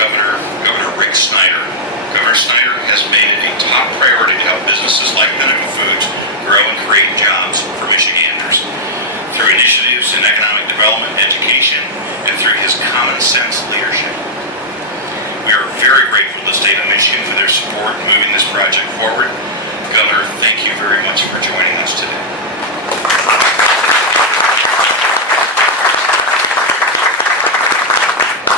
governor, Governor Rick Snyder. Governor Snyder has made it a top priority to help businesses like Pinnacle Foods grow and create jobs for Michiganders through initiatives in economic development, education, and through his common sense leadership. We are very grateful to the state of Michigan for their support in moving this project forward. Governor, thank you very much for joining us today.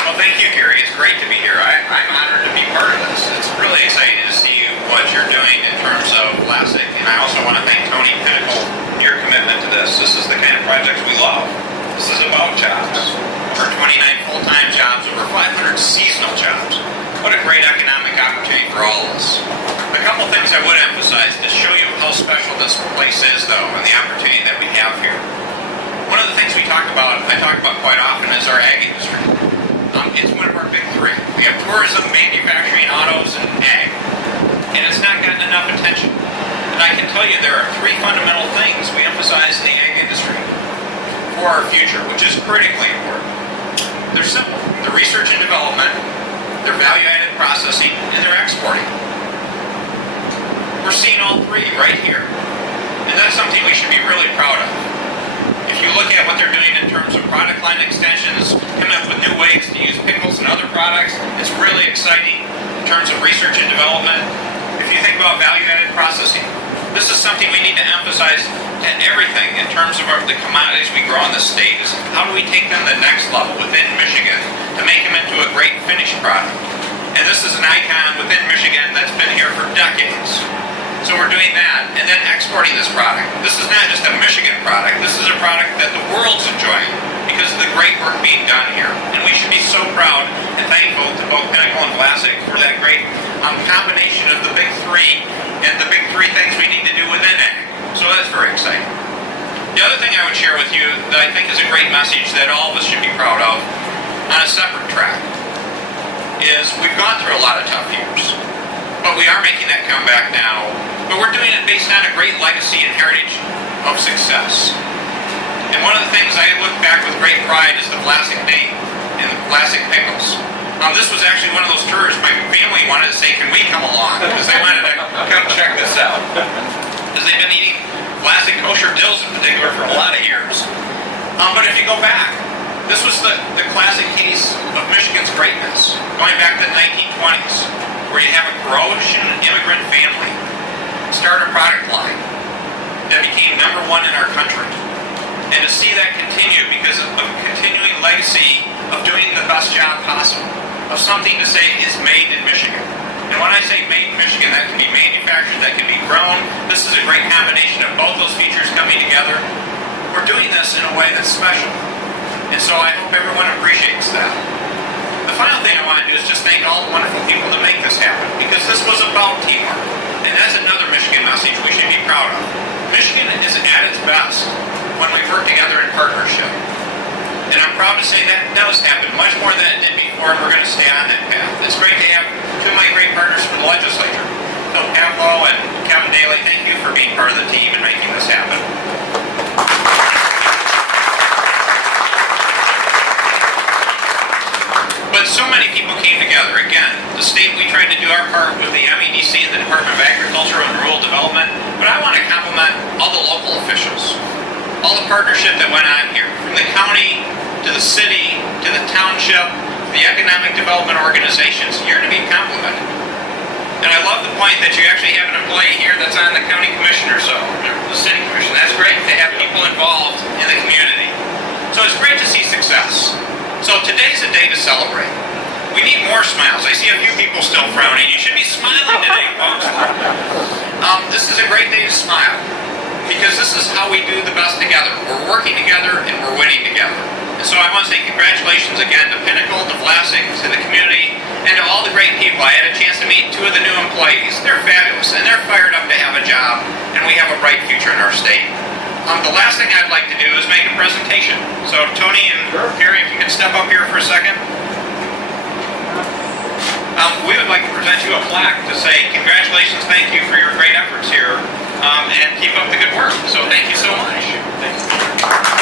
Well, thank you, Gary. It's great to be here. I'm honored to be part of this. It's really exciting to see what you're doing in terms of Vlasic, and I also want to thank Tony Pickle for your commitment to this. This is the kind of project we love. This is about jobs. Over 29 full-time jobs, over 500 seasonal jobs. What a great economic opportunity for all of us. A couple things I would emphasize to show you how special this place is, though, and the opportunity that we have here. One of the things I talk about quite often is our ag industry. It's one of our big three. We have tourism, manufacturing, autos, and ag. And it's not gotten enough attention. And I can tell you there are three fundamental things we emphasize in the ag industry for our future, which is critically important. They're simple. They're research and development, they're value-added processing, and they're exporting. We're seeing all three right here. And that's something we should be really proud of. If you look at what they're doing in terms of product line extensions, coming up with new ways to use pickles and other products, it's really exciting in terms of research and development. If you think about value-added processing, this is something we need to emphasize to everything in terms of the commodities we grow in the state. Is how do we take them to the next level within Michigan to make them into a great finished product? And this is an icon within Michigan that's been here for decades. So we're doing that, and then exporting this product. This is not just a Michigan product. This is a product that the world's enjoying because of the great work being done here. And we should be so proud and thankful to both Pinnacle and Vlasic for that great combination of the big three and the big three things we need to do within ag. So that's very exciting. The other thing I would share with you that I think is a great message that all of us should be proud of on a separate track is we've gone through a lot of tough years. But we are making that comeback now. But we're doing it based on a great legacy and heritage of success. And one of the things I look back with great pride is the Vlasic name and the Vlasic Pickles. This was actually one of those tours my family wanted to say, can we come along? Because they wanted to come check this out. Because they've been eating Vlasic kosher dills in particular for a lot of years. But if you go back, this was the classic case of Michigan's greatness, going back to the 1920s. Where you have a Croatian immigrant family start a product line that became #1 in our country. And to see that continue because of a continuing legacy of doing the best job possible, of something to say is made in Michigan. And when I say made in Michigan, that can be manufactured, that can be grown. This is a great combination of both those features coming together. We're doing this in a way that's special. And so I hope everyone appreciates that. The final thing I want to do is just thank all the wonderful people that make this happen, because this was about teamwork. And that's another Michigan message we should be proud of. Michigan is at its best when we work together in partnership. And I'm proud to say that does happen much more than it did before, and we're going to stay on that path. It's great to have two of my great partners from the legislature, Phil Pavlo and Kevin Daly. Thank you for being part of the team and making this happen. But so many people came together. Again, the state, we tried to do our part with the MEDC and the Department of Agriculture and Rural Development, but I want to compliment all the local officials, all the partnership that went on here, from the county to the city to the township, the economic development organizations. You're to be complimented. And I love the point that you actually have an employee here that's on the county commission or so, the city commission. That's great to have people involved in the community. So it's great to see success. So today's a day to celebrate. We need more smiles. I see a few people still frowning. You should be smiling today, folks. This is a great day to smile, because this is how we do the best together. We're working together and we're winning together. And so I want to say congratulations again to Pinnacle, to Vlasic, to the community, and to all the great people. I had a chance to meet two of the new employees. They're fabulous, and they're fired up to have a job, and we have a bright future in our state. The last thing I'd like to do is make a presentation. So Tony and Gary, if you could step up here for a second. We would like to present you a plaque to say congratulations, thank you for your great efforts here, and keep up the good work. So thank you so much. Thanks.